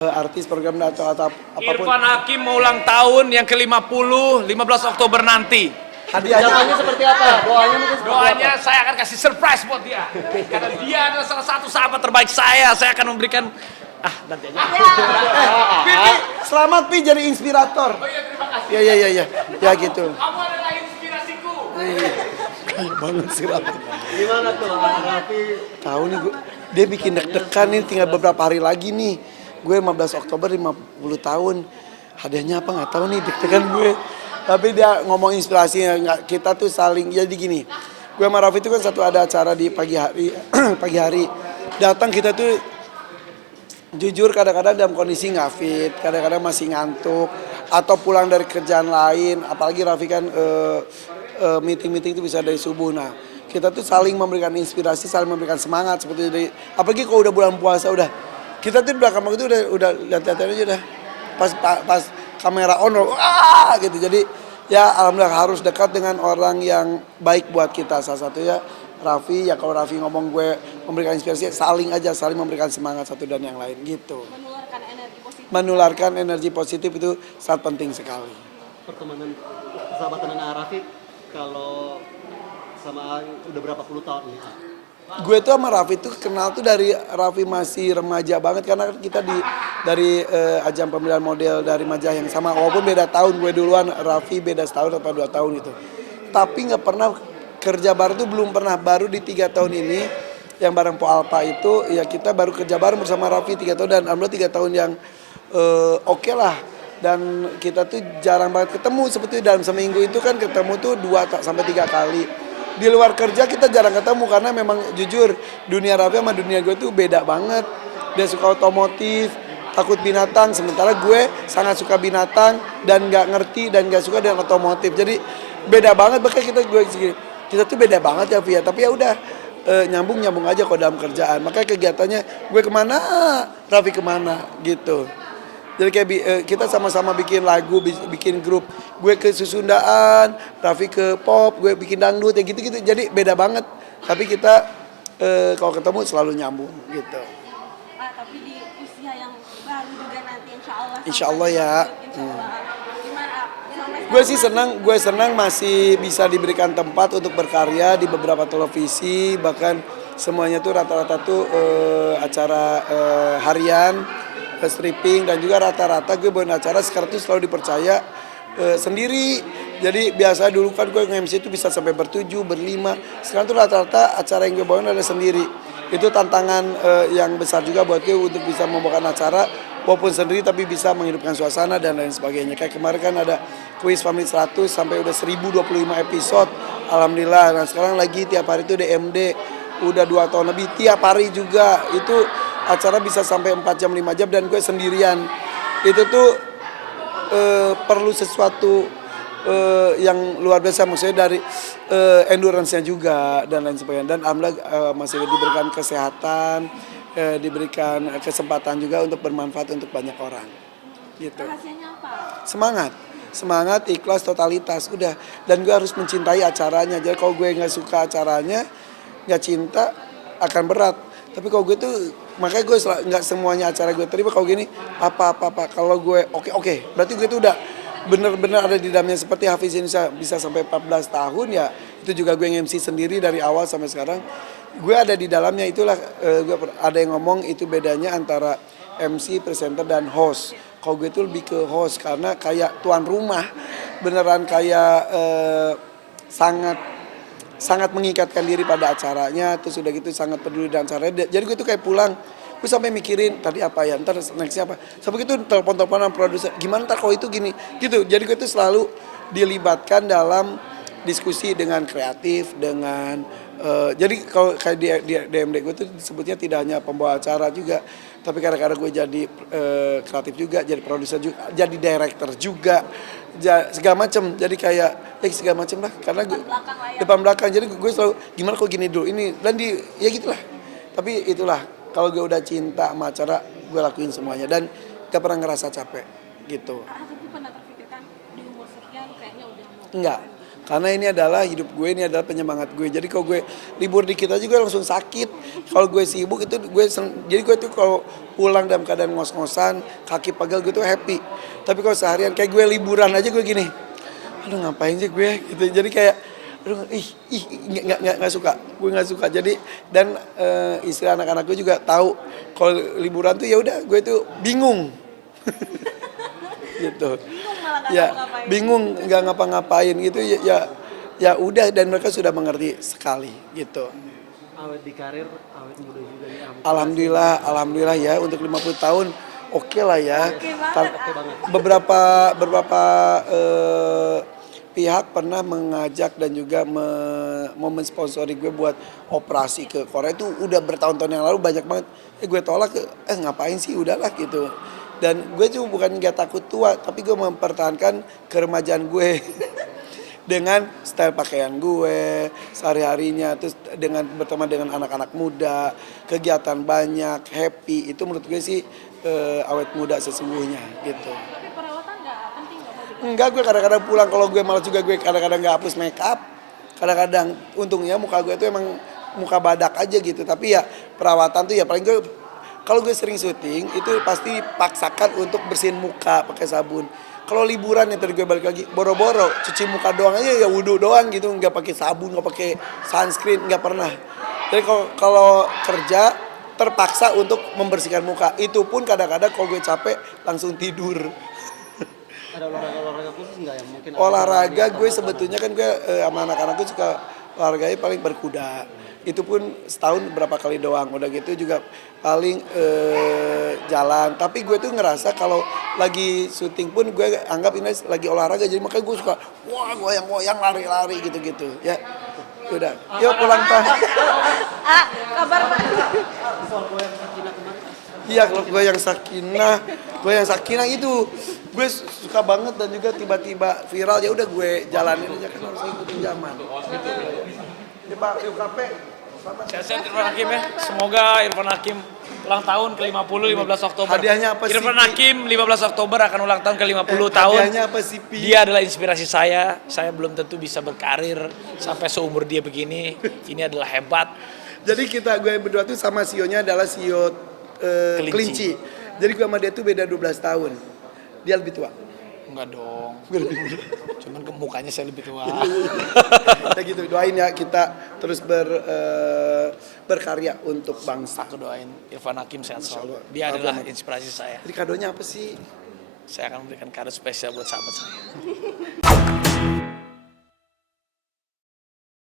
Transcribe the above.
artis program atau apapun. Irfan Hakim mau ulang tahun yang ke-50, 15 Oktober nanti. Hadiahnya seperti apa? Doanya mungkin seperti Doanya apa? saya akan kasih surprise buat dia. Karena dia adalah salah satu sahabat terbaik saya. Saya akan memberikan nanti aja. Pi, selamat Pi jadi inspirator. Oh iya, terima kasih. Iya. Ya gitu. Kamu adalah inspirasiku. Kayak banget sih Raffi. Gimana tuh Raffi? Tahu nih gue, dia bikin deg-degan nih tinggal beberapa hari lagi nih. Gue 15 Oktober 50 tahun. Hadiahnya apa nggak tahu nih deg-degan gue. Tapi dia ngomong inspirasinya, kita tuh saling, jadi gini. Gue sama Raffi itu kan satu ada acara di pagi hari. Datang kita tuh jujur kadang-kadang dalam kondisi nggak fit, kadang-kadang masih ngantuk. Atau pulang dari kerjaan lain, apalagi Raffi kan meeting-meeting itu bisa dari subuh. Nah, kita tuh saling memberikan inspirasi, saling memberikan semangat seperti dari, apalagi kalau udah bulan puasa udah, kita tuh di belakang itu udah lihat-lihat aja udah pas kamera on, gitu. Jadi ya alhamdulillah harus dekat dengan orang yang baik buat kita. Salah satunya Raffi, ya kalau Raffi ngomong gue memberikan inspirasi, saling memberikan semangat satu dan yang lain gitu. Menularkan energi positif itu sangat penting sekali. Pertemanan persahabatan anak Raffi kalau sama udah berapa puluh tahun nih? Gue tuh sama Raffi tuh kenal tuh dari Raffi masih remaja banget karena kita dari ajang pemilihan model dari majalah yang sama, walaupun beda tahun, gue duluan, Raffi beda setahun atau 2 tahun itu. Tapi nggak pernah kerja bareng tuh, belum pernah. Baru di 3 tahun ini yang bareng Po Alpa itu ya kita baru kerja bareng bersama Raffi 3 tahun, dan alhamdulillah 3 tahun yang oke lah. Dan kita tuh jarang banget ketemu, seperti dalam seminggu itu kan ketemu tuh 2 sampai 3 kali. Di luar kerja kita jarang ketemu karena memang jujur dunia Raffi sama dunia gue tuh beda banget. Dia suka otomotif, takut binatang, sementara gue sangat suka binatang dan nggak ngerti dan nggak suka dengan otomotif. Jadi beda banget, makanya kita tuh beda banget ya Via. Tapi ya udah nyambung aja kok dalam kerjaan. Makanya kegiatannya gue kemana, Raffi kemana gitu. Jadi kayak kita sama-sama bikin lagu, bikin grup. Gue ke Susundaan, Raffi ke pop, gue bikin dangdut ya gitu-gitu. Jadi beda banget. Tapi kita kalau ketemu selalu nyambung gitu. Tapi di usia yang baru juga nanti Insya Allah ya. Gimana? Gue senang masih bisa diberikan tempat untuk berkarya di beberapa televisi, bahkan semuanya tuh rata-rata tuh acara harian, stripping, dan juga rata-rata gue bawain acara sekarang tuh selalu dipercaya sendiri. Jadi biasa dulu kan gue nge-MC itu bisa sampai bertujuh, berlima. Sekarang tuh rata-rata acara yang gue bawain ada sendiri. Itu tantangan yang besar juga buat gue untuk bisa membawakan acara walaupun sendiri tapi bisa menghidupkan suasana dan lain sebagainya. Kayak kemarin kan ada kuis Family 100 sampai udah 1025 episode. Alhamdulillah. Nah sekarang lagi tiap hari itu DMD udah 2 tahun lebih, tiap hari juga itu acara bisa sampai 4 jam 5 jam dan gue sendirian. Itu tuh perlu sesuatu yang luar biasa, maksudnya dari endurance-nya juga dan lain sebagainya. Dan alhamdulillah masih diberikan kesehatan, diberikan kesempatan juga untuk bermanfaat untuk banyak orang. Gitu. Rahasianya apa? Semangat, ikhlas, totalitas, udah. Dan gue harus mencintai acaranya. Jadi kalau gue nggak suka acaranya, nggak cinta, akan berat. Tapi kalau gue tuh, makanya gue nggak semuanya acara gue terima. Kalau gini, apa. Kalau gue oke, berarti gue tuh udah bener-bener ada di dalamnya. Seperti Hafiz Indonesia bisa sampai 14 tahun ya, itu juga gue nge-MC sendiri dari awal sampai sekarang. Gue ada di dalamnya, itulah gue ada yang ngomong itu bedanya antara MC, presenter, dan host. Kalau gue tuh lebih ke host karena kayak tuan rumah, beneran kayak sangat mengikatkan diri pada acaranya, terus udah gitu sangat peduli dengan acaranya. Jadi gue tuh kayak pulang, gue sampai mikirin tadi apa ya, ntar nextnya apa. Sampai gitu telepon-teleponan produser, gimana ntar kalau itu gini, gitu. Jadi gue tuh selalu dilibatkan dalam diskusi dengan kreatif, dengan jadi kalau kayak di DMD gue tuh disebutnya tidak hanya pembawa acara juga, tapi kadang-kadang gue jadi kreatif juga, jadi produser juga, jadi director juga, segala macam. Jadi kayak segala macam lah, karena gue depan belakang. Jadi gue selalu gimana kok gini dulu ini dan ya gitulah. Tapi itulah kalau gue udah cinta sama acara, gue lakuin semuanya dan gak pernah ngerasa capek gitu. Tapi pernah terpikirkan di umur sekian kayaknya udah mau. Enggak. Karena ini adalah hidup gue, ini adalah penyemangat gue. Jadi kalau gue libur dikit aja gue langsung sakit. Kalau gue sibuk itu jadi gue tuh kalau pulang dalam keadaan ngos-ngosan, kaki pegel gue tuh happy. Tapi kalau seharian kayak gue liburan aja gue gini, aduh ngapain sih gue gitu. Jadi kayak aduh nggak suka, gue nggak suka. Jadi dan istri anak-anak gue juga tahu kalau liburan tuh ya udah gue tuh bingung. Gitu. Bingung malah nggak Ya ngapa-ngapain. bingung nggak ngapa-ngapain gitu ya udah, dan mereka sudah mengerti sekali gitu. Awet di karir, awet muda juga nih. Alhamdulillah ya untuk 50 tahun oke lah ya. Oke banget. Oke banget. Beberapa pihak pernah mengajak dan juga mau mensponsori gue buat operasi ke Korea, itu udah bertahun-tahun yang lalu, banyak banget. Gue tolak, ngapain sih, udahlah gitu. Dan gue juga bukan gak takut tua, tapi gue mempertahankan keremajaan gue dengan style pakaian gue sehari-harinya, terus dengan berteman dengan anak-anak muda, kegiatan banyak, happy. Itu menurut gue sih awet muda sesungguhnya gitu. Tapi perawatan nggak penting nggak mau dibilang. Enggak, gue kadang-kadang pulang kalau gue malas juga, gue kadang-kadang nggak hapus make up. Kadang-kadang untungnya muka gue tuh emang muka badak aja gitu. Tapi ya perawatan tuh ya paling gue kalau gue sering syuting itu pasti paksakan untuk bersihin muka pakai sabun. Kalau liburan yang tadi gue balik lagi boro-boro cuci muka doang aja, ya wudhu doang gitu, nggak pakai sabun, nggak pakai sunscreen, nggak pernah. Jadi kalau kerja terpaksa untuk membersihkan muka. Itu pun kadang-kadang kalau gue capek langsung tidur. Ada olahraga khusus nggak yang mungkin? Olahraga gue sebetulnya kan gue sama anak-anak gue suka olahraganya paling berkuda. Itu pun setahun berapa kali doang. Udah gitu juga paling jalan. Tapi gue tuh ngerasa kalau lagi syuting pun gue anggap ini lagi olahraga. Jadi makanya gue suka wah goyang-goyang, lari-lari gitu-gitu. Ya udah, yuk pulang Pak. Kabar Pak. Soal goyang Sakinah kemarin. Iya, kalau gue yang sakinah itu gue suka banget, dan juga tiba-tiba viral, ya udah gue jalanin aja, kan harus ikutin zaman. Gitu. Ya Pak, yuk KP. Sehat-sehat Irfan Hakim ya. Semoga Irfan Hakim ulang tahun ke-50 15 Oktober. Hadiahnya apa sih, Irfan Pi? Hakim 15 Oktober akan ulang tahun ke-50 tahun. Hadiahnya apa sih, Pi? Dia adalah inspirasi saya. Saya belum tentu bisa berkarir sampai seumur dia begini. Ini adalah hebat. Jadi gue berdua tuh sama CEO-nya adalah CEO Kelinci. Jadi gue sama dia tuh beda 12 tahun. Dia lebih tua. Enggak dong. Gue lebih muda. Cuman ke mukanya saya lebih tua. Ya gitu, doain ya kita terus berkarya untuk bangsa. Aku doain Irfan Hakim sehat selalu. Insyaallah. Dia adalah inspirasi saya. Jadi kadonya apa sih? Saya akan memberikan kado spesial buat sahabat saya.